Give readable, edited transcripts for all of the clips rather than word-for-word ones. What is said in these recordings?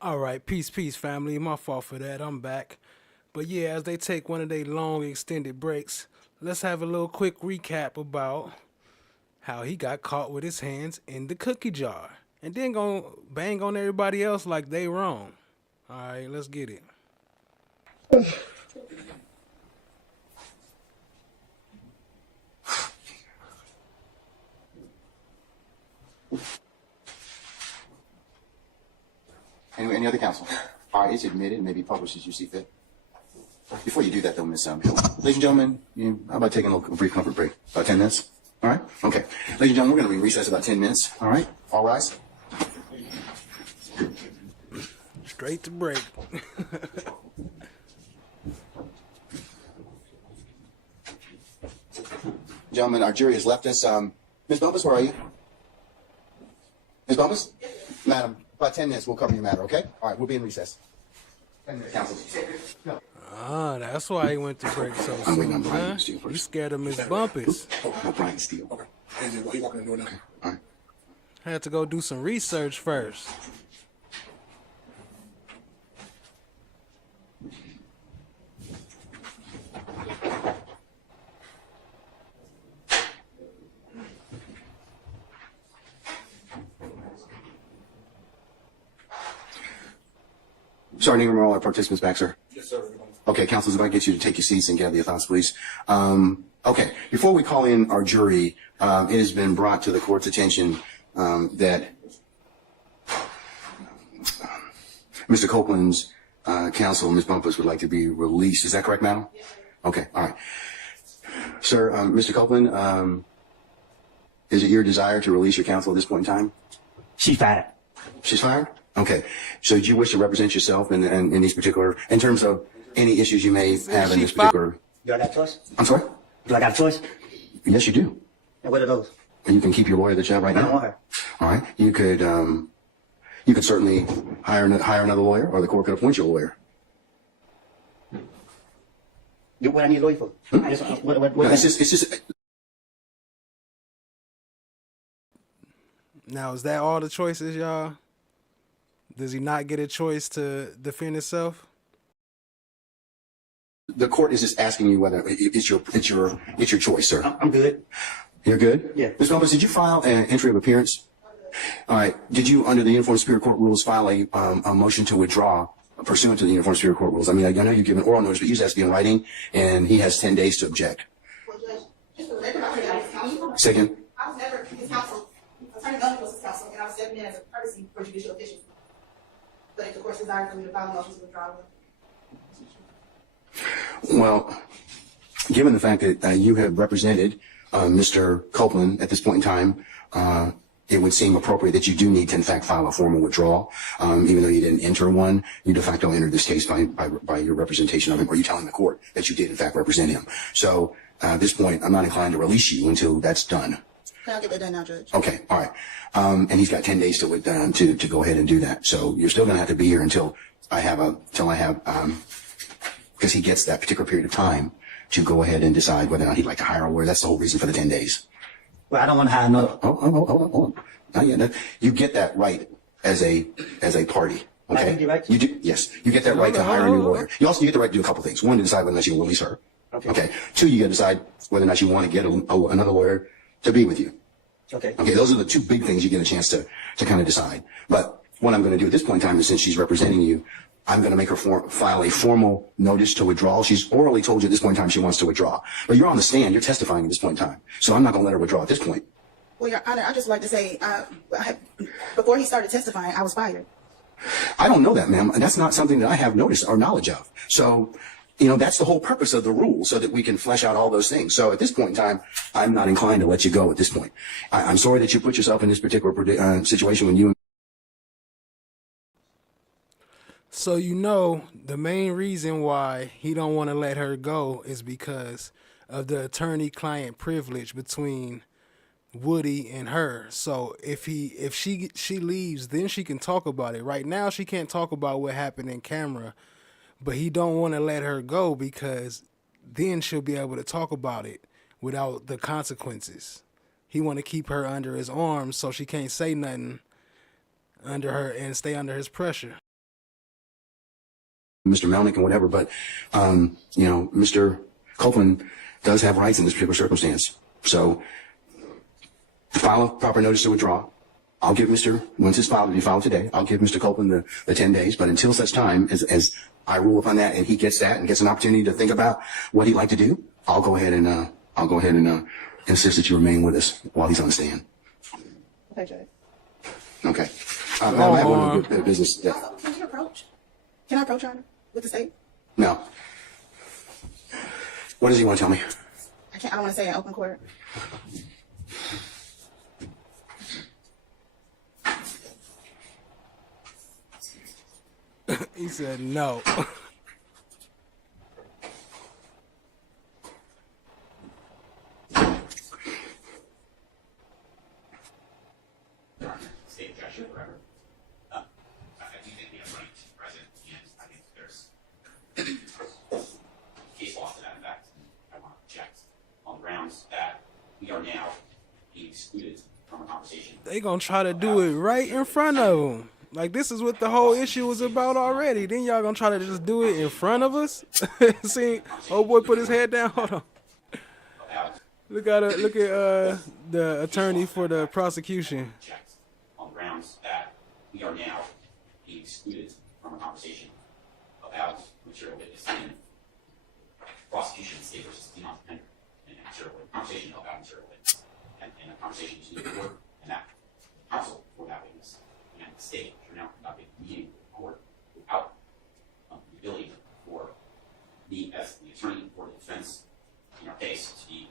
All right, peace, peace, family. My fault for that. I'm back. But yeah, as they take one of their long extended breaks, let's have a little quick recap about how he got caught with his hands in the cookie jar, and then gonna bang on everybody else like they wrong. All right, let's get it. Any other counsel? All right, it's admitted and may be published as you see fit. Before you do that, though, Miss ladies and gentlemen, how about taking a brief comfort break? About 10 minutes? All right? Okay. Ladies and gentlemen, we're going to be recessed about 10 minutes. All right? All rise. Straight to break. Gentlemen, our jury has left us. Ms. Bumpus, where are you? Ms. Bumpus? Madam, about 10 minutes, we'll cover your matter, okay? All right, we'll be in recess. 10 minutes, counsel. No. Ah, that's why he went to break so I'm waiting on soon, Brian huh? Steele first. You scared of Miss Bumpus. Oh, no, Brian Steele. Okay. He walking in the door now. Okay. All right. Had to go do some research first. Sergeant Ingram, are all our participants back, sir? Yes, sir. Okay, counselors, if I get you to take your seats and gather your thoughts, please. Okay, before we call in our jury, it has been brought to the court's attention that Mr. Copeland's counsel, Ms. Bumpus, would like to be released. Is that correct, madam? Okay, all right. Sir, Mr. Copeland, is it your desire to release your counsel at this point in time? She's fired. She's fired? Okay. So do you wish to represent yourself in these particular, in terms of any issues you may have in this particular? Do I got a choice? I'm sorry? Do I got a choice? Yes, you do. And what are those? And you can keep your lawyer the job right I don't now. want her. All right. You could certainly hire another lawyer, or the court could appoint you a lawyer. What I need a lawyer for? I just, what, No, it's just. Now, is that all the choices, y'all? Does he not get a choice to defend himself? The court is just asking you whether it's your choice, sir. I'm good. You're good? Yeah. Ms. Bumpus, did you file an entry of appearance? All right. Did you, under the Uniform Superior Court rules, file a motion to withdraw pursuant to the Uniform Superior Court rules? I mean, I know you've given oral notice, but usually has to be in writing, and he has 10 days to object. Well, Judge, just for the record, I was counsel. Say again? I was never his counsel. Attorney Gunn was his counsel, and I was stepping in as a courtesy for judicial efficiency. But if the court's desire for me to file a motion to withdraw, Well, given the fact that you have represented Mr. Copeland at this point in time, it would seem appropriate that you do need to, in fact, file a formal withdrawal. Even though you didn't enter one, you de facto entered this case by your representation of him, or you telling the court that you did, in fact, represent him. So at this point, I'm not inclined to release you until that's done. can I get that done now, Judge? Okay, all right. And he's got 10 days to go ahead and do that. So you're still going to have to be here until I have because he gets that particular period of time to go ahead and decide whether or not he'd like to hire a lawyer. That's the whole reason for the 10 days. Well, I don't want to hire another. Oh. Not yet. You get that right as a party. Okay. I get the right to- You do. Yes. You get that right to hire a new lawyer. You get the right to do a couple things. One, to decide whether or not you will release her. Okay. Two, you got to decide whether or not you want to get another lawyer to be with you. Okay. Okay. Those are the two big things you get a chance to kind of decide. But what I'm going to do at this point in time is, since she's representing you, I'm going to make her file a formal notice to withdraw. She's orally told you at this point in time she wants to withdraw. But you're on the stand. You're testifying at this point in time. So I'm not going to let her withdraw at this point. Well, Your Honor, I just like to say, before he started testifying, I was fired. I don't know that, ma'am. That's not something that I have notice or knowledge of. So, that's the whole purpose of the rule, so that we can flesh out all those things. So at this point in time, I'm not inclined to let you go at this point. I'm sorry that you put yourself in this particular situation when you... So the main reason why he don't want to let her go is because of the attorney-client privilege between Woody and her. So if she leaves, then she can talk about it. Right now, she can't talk about what happened in camera, but he don't want to let her go because then she'll be able to talk about it without the consequences. He want to keep her under his arms so she can't say nothing under her and stay under his pressure. Mr. Melnick and whatever, but, Mr. Copeland does have rights in this particular circumstance. So file a proper notice to withdraw. I'll give once it's filed, if you file today, I'll give Mr. Copeland the 10 days, but until such time as I rule upon that and he gets that and gets an opportunity to think about what he'd like to do, I'll go ahead and insist that you remain with us while he's on the stand. Okay, Judge. Okay. I have one other business. Yeah. Also, can you approach? Can I approach Your Honor with the state? No. What does he want to tell me? I don't want to say in open court. He said no. State objection, forever. I do think we have right present, and I think there's case law to that effect. I want to object on the grounds that we are now being excluded from a conversation. They gonna try to do it right in front of them. Like, this is what the whole issue was about already. Then y'all gonna try to just do it in front of us? See, old boy put his head down. Hold on. Look at the attorney for the prosecution. Object on the grounds that we are now being excluded from a conversation about material witness in prosecution, state versus the non-defendant, and material witness, conversation about material witness, and a conversation between the court and that counsel for that witness, and the state are now conducting a meeting with the court without the ability for me as the attorney for the defense in our case to be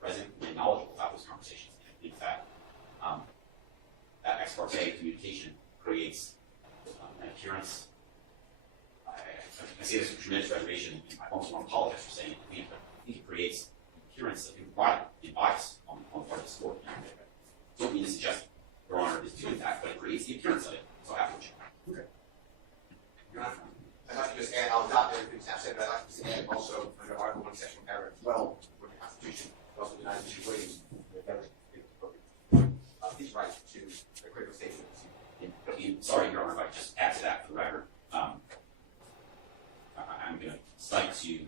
present and knowledgeable about those conversations. In fact, that ex parte communication creates an appearance. I say this with tremendous reservation, and I also want to apologize for saying it, but I think it creates an appearance of impropriety and bias on the part of this court. I don't mean to suggest Your Honor is doing that, but it creates the appearance of it. So I have to check. Okay. Your Honor, I'd like to just add, I'll adopt everything Sam said, but I'd like to just add also under Article 1, Section paragraph 12 with the Constitution, also denies the waiting his right to a critical stage of the proceeding. Sorry, Your Honor, if I just add to that for the record. I'm going to cite to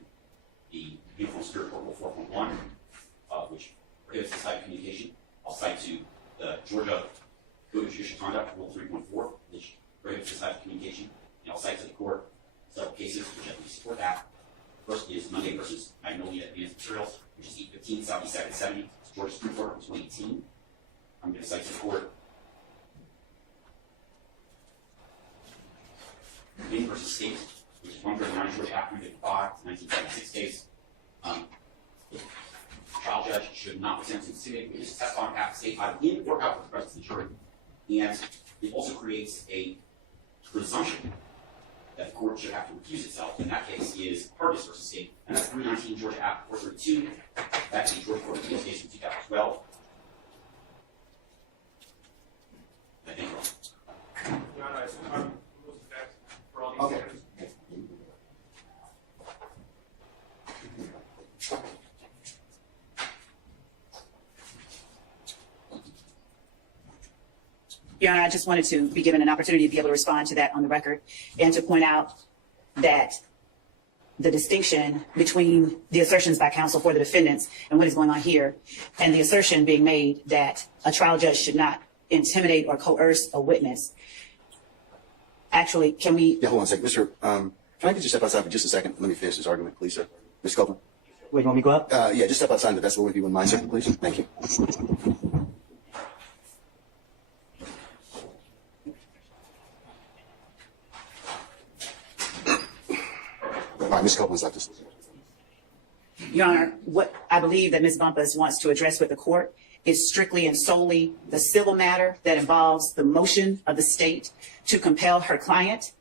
the Uniform Spirit Protocol 4.1, which prohibits this type of communication. I'll cite to the Georgia Code of Judicial Conduct, Rule 3.4, which prohibits this type of communication. And I'll cite to the court several cases which I think support that. First is Monday versus Magnolia Advanced Materials, which is 815 Southeast 2nd 70. It's Georgia Supreme Court from 2018. I'm going to cite to the court Wynn versus State, which is 139 Georgia Act 355, 1976 case. The trial judge should not attempt to intimidate witnesses testify on behalf of the state either in or out of the presence of the jury. And it also creates a presumption that the court should have to recuse itself. In that case is Hargis versus State, and that's 319 Georgia Act 432. That's the Georgia Court of Appeals case from 2012. I think Your Honor, for all these Okay. matters. Your Honor, I just wanted to be given an opportunity to be able to respond to that on the record and to point out that the distinction between the assertions by counsel for the defendants and what is going on here and the assertion being made that a trial judge should not intimidate or coerce a witness. Actually, can we... Yeah, hold on a second. Can I get you step outside for just a second? Let me finish this argument, please, sir. Mr. Copeland? Wait, you want me to go up? Yeah, just step outside the vestibule if you wouldn't mind, sir, please. Thank you. All right, Ms. Copeland's left us. Your Honor, what I believe that Ms. Bumpus wants to address with the court is strictly and solely the civil matter that involves the motion of the state to compel her client,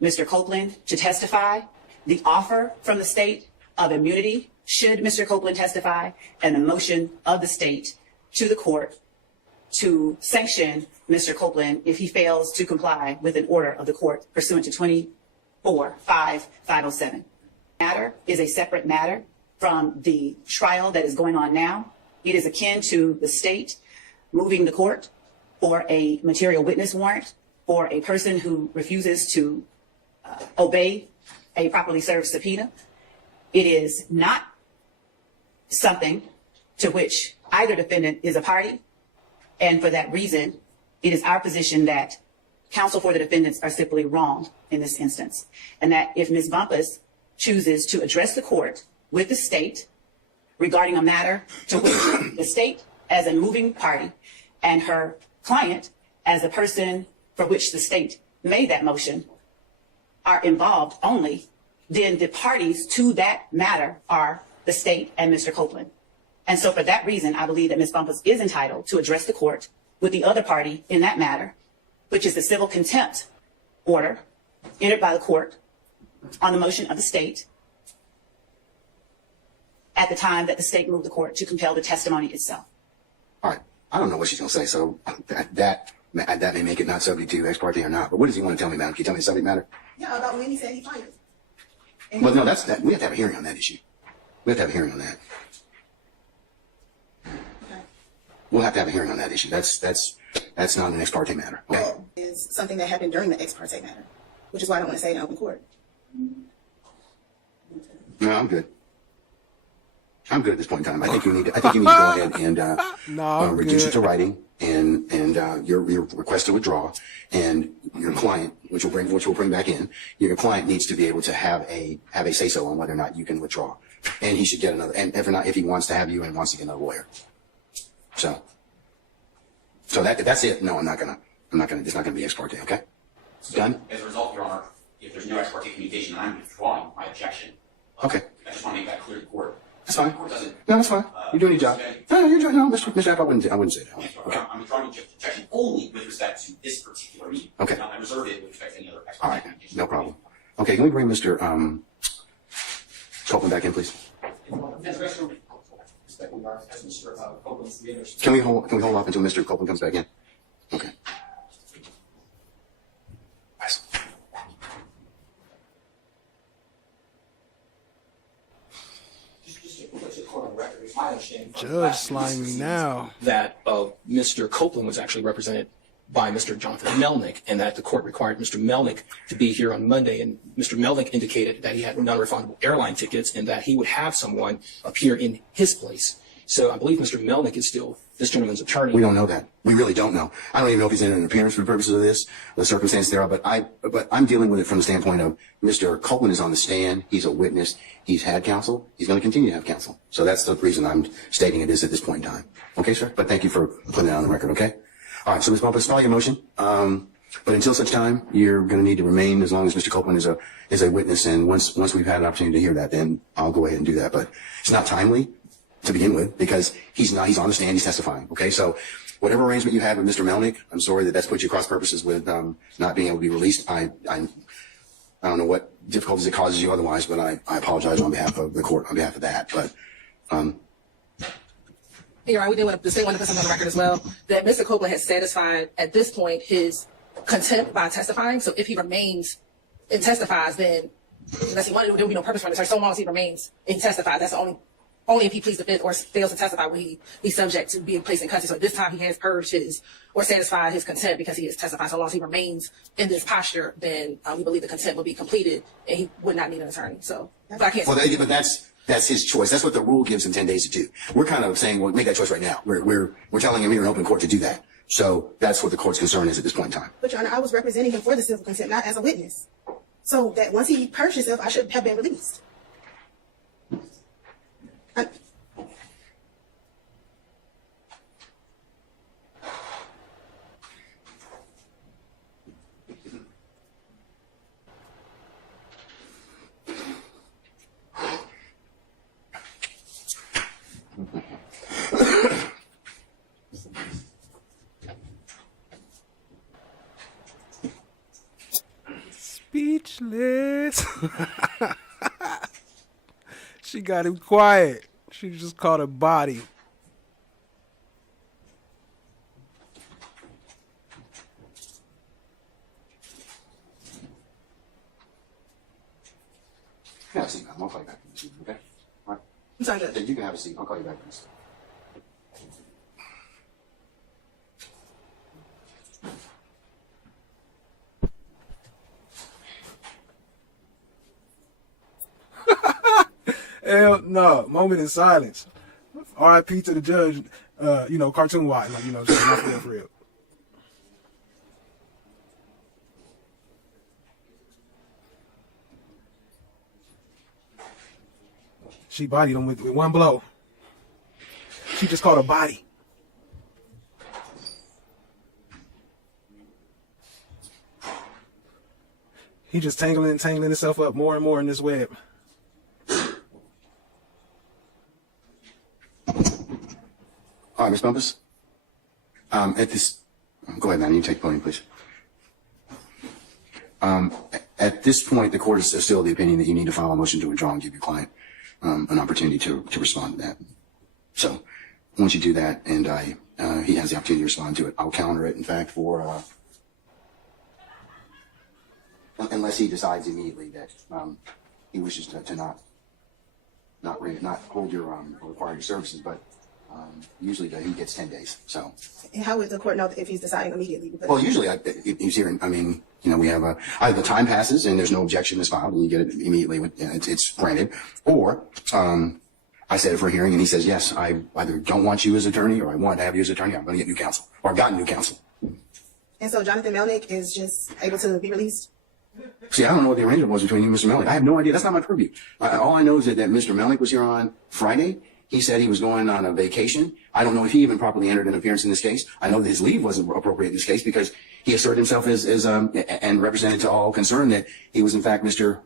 Mr. Copeland, to testify, the offer from the state of immunity should Mr. Copeland testify, and the motion of the state to the court to sanction Mr. Copeland if he fails to comply with an order of the court pursuant to 24-5-507. Matter is a separate matter from the trial that is going on now. It is akin to the state moving the court for a material witness warrant for a person who refuses to obey a properly served subpoena. It is not something to which either defendant is a party. And for that reason, it is our position that counsel for the defendants are simply wrong in this instance. And that if Ms. Bumpus chooses to address the court with the state regarding a matter to which the state as a moving party and her client as a person for which the state made that motion are involved only, then the parties to that matter are the state and Mr. Copeland. And so for that reason, I believe that Ms. Bumpus is entitled to address the court with the other party in that matter, which is the civil contempt order entered by the court on the motion of the state at the time that the state moved the court to compel the testimony itself. All right. I don't know what she's going to say, so that may make it not subject to ex parte or not. But what does he want to tell me, madam? Can you tell me the subject matter? Yeah, about when he said he fired. Well, no, that. We have to have a hearing on that issue. We have to have a hearing on that. Okay. We'll have to have a hearing on that issue. That's not an ex parte matter. Okay. Well, is something that happened during the ex parte matter, which is why I don't want to say it in open court. No, I'm good. I'm good at this point in time. I think you need to go ahead and reduce it to writing and your request to withdraw, and your client, which we'll bring back in. Your client needs to be able to have a say so on whether or not you can withdraw, and he should get another. And if he wants to have you and wants to get another lawyer. So that's it. No, I'm not gonna. It's not gonna be ex parte. Okay. So, Done. as a result, Your Honor, if there's no ex parte communication, I'm withdrawing my objection. Okay. I just want to make that clear to the court. That's fine. The court doesn't. No, that's fine. You're doing your job. No, you're doing. No, Mr. App, I wouldn't say that. Okay. I'm withdrawing the objection only with respect to this particular meeting. Okay. I reserve it with respect to any other ex All parte right. communication. No problem. Okay. Can we bring Mr. Copeland back in, please? Can we hold off until Mr. Copeland comes back in? Okay. Nice. Judge slimy now. That Mr. Copeland was actually represented by Mr. Jonathan Melnick, and that the court required Mr. Melnick to be here on Monday. And Mr. Melnick indicated that he had non-refundable airline tickets and that he would have someone appear in his place. So I believe Mr. Melnick is still this gentleman's attorney. We don't know that. We really don't know. I don't even know if he's in an appearance for the purposes of this, the circumstance thereof. But I'm dealing with it from the standpoint of Mr. Copeland is on the stand. He's a witness. He's had counsel. He's going to continue to have counsel. So that's the reason I'm stating it is at this point in time. Okay, sir? But thank you for putting that on the record, okay? All right, so Ms. Bumpus, follow your motion. But until such time, you're going to need to remain as long as Mr. Copeland is a witness. And once we've had an opportunity to hear that, then I'll go ahead and do that. But it's not timely to begin with because he's on the stand, he's testifying. Okay, so whatever arrangement you had with Mr. Melnick, I'm sorry that's put you cross purposes with not being able to be released. I don't know what difficulties it causes you otherwise, but I apologize on behalf of the court, on behalf of that. But Your Honor, we did want to say one person on the record as well that Mr. Copeland has satisfied at this point his contempt by testifying. So if he remains and testifies, then unless he wanted to, there would be no purpose for him. So long as he remains and testifies, that's the only if he pleads the fifth or fails to testify will he be subject to being placed in custody. So at this time he has purged his or satisfied his contempt because he has testified. So long as he remains in this posture, then we believe the contempt will be completed and he would not need an attorney. So, but I can't. Well, but that's his choice. That's what the rule gives him 10 days to do. We're kind of saying, well, make that choice right now. We're telling him here in open court to do that. So that's what the court's concern is at this point in time. But Your Honor, I was representing him for the civil contempt, not as a witness. So that once he purged himself, I should have been released. Speechless. She got him quiet. She just caught a body. Have a seat, ma'am. I'll call you back. Okay? All right. I'm sorry, Yeah, Judge. you can have a seat. I'll call you back. Hell no. Moment in silence. R.I.P. to the judge, cartoon wise. Like, just not for real. She bodied him with one blow. She just caught a body. He just tangling himself up more and more in this web. All right, Ms. Bumpus. Go ahead, man. You take the podium, please. At this point, the court is still of the opinion that you need to file a motion to withdraw and give your client an opportunity to respond to that. So once you do that, and he has the opportunity to respond to it, I'll counter it. In fact, for unless he decides immediately that he wishes to not hold your or require your services, but usually he gets 10 days. So. And how would the court know if he's deciding immediately? Because Well, usually he's hearing. I mean, we have either the time passes and there's no objection is filed and you get it immediately. It's granted, or I set it for a hearing and he says, yes, I either don't want you as attorney or I want to have you as attorney. I'm going to get new counsel, or I've gotten new counsel. And so Jonathan Melnick is just able to be released? See, I don't know what the arrangement was between you and Mr. Melnick. I have no idea. That's not my purview. All I know is that Mr. Melnick was here on Friday. He said he was going on a vacation. I don't know if he even properly entered an appearance in this case. I know that his leave wasn't appropriate in this case because he asserted himself as and represented to all concerned that he was in fact Mr.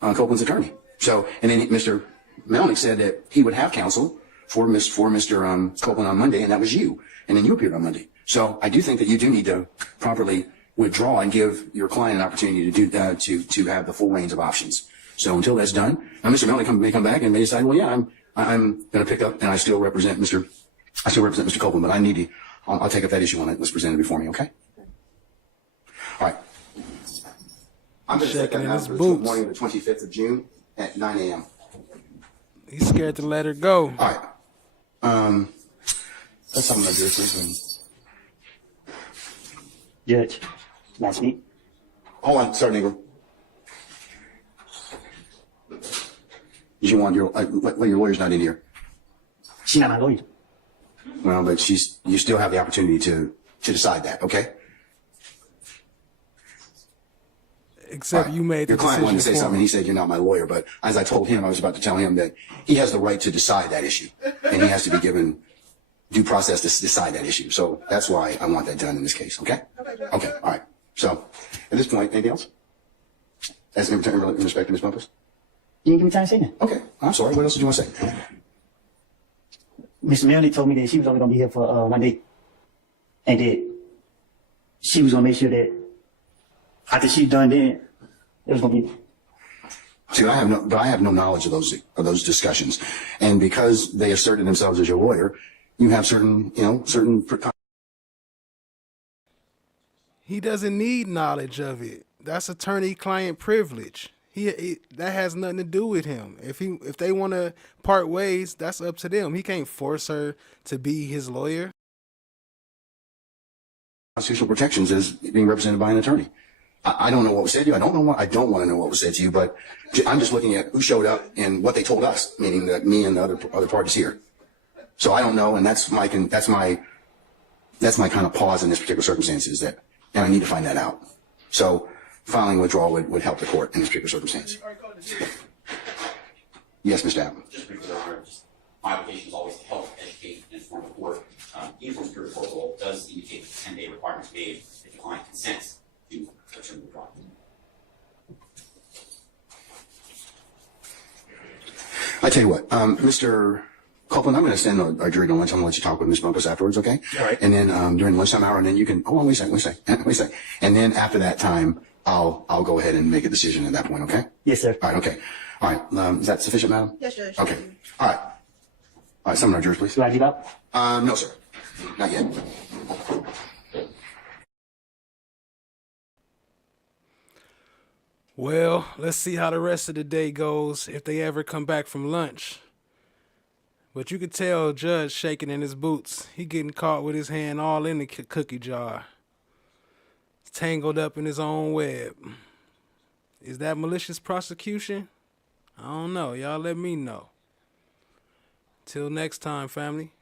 Copeland's attorney. So, and then Mr. Melnick said that he would have counsel for Mr. Copeland on Monday, and that was you. And then you appeared on Monday. So I do think that you do need to properly withdraw and give your client an opportunity to do that, to have the full range of options. So until that's done, now Mr. Melnick may come back and may decide, well, yeah, I'm going to pick up, and I still represent Mr. Copeland, but I'll take up that issue on it. Let's present it before me, okay? All right. I'm going to set that now for the morning of the 25th of June at 9 a.m. He's scared to let her go. All right. That's something I do, please. Judge, last week. Hold on, sir, neighbor. You want your lawyer's not in here. She's not my lawyer. Well, but you still have the opportunity to decide that, okay? Except you made the Your client wanted to say decision for something, him. and he said you're not my lawyer, but as I told him, I was about to tell him that he has the right to decide that issue, and he has to be given due process to decide that issue. So that's why I want that done in this case, okay? Okay, all right. So at this point, anything else? As in respect to Ms. Bumpus? You didn't give me time to say that. Okay, I'm sorry. What else did you want to say? Mr. Melnick told me that she was only going to be here for 1 day. And that she was going to make sure that after she's done then, it was going to be... See, I have no knowledge of those discussions. And because they asserted themselves as your lawyer, you have certain. He doesn't need knowledge of it. That's attorney-client privilege. That has nothing to do with him. If they want to part ways, that's up to them. He can't force her to be his lawyer. Constitutional protections as being represented by an attorney. I don't know what was said to you. I don't want to know what was said to you, but I'm just looking at who showed up and what they told us, meaning that me and the other parties here. So I don't know, and that's my kind of pause in this particular circumstance is that, and I need to find that out. So filing withdrawal would help the court in this particular circumstance. Yes, Mr. Apple. Just briefly, Your Honor, my obligation is always to help educate and inform the court. Uniform Superior Court rule does indicate that 10-day requirements made if the client consents to attorney withdrawal. I tell you what, Mr. Copeland, I'm going to send our jury to lunch. I'm going to let you talk with Ms. Bumpus afterwards, okay? All right. And then during lunchtime hour, and then you can. Hold on, wait a second. And then after that time, I'll go ahead and make a decision at that point, okay? Yes, sir. All right, okay. All right. Is that sufficient, madam? Yes, Judge. Okay. All right. All right. Summon our jurors, please. Do I leave out? No, sir. Not yet. Well, let's see how the rest of the day goes if they ever come back from lunch. But you could tell Judge shaking in his boots. He getting caught with his hand all in the cookie jar. Tangled up in his own web. Is that malicious prosecution? I don't know. Y'all let me know. Till next time, family.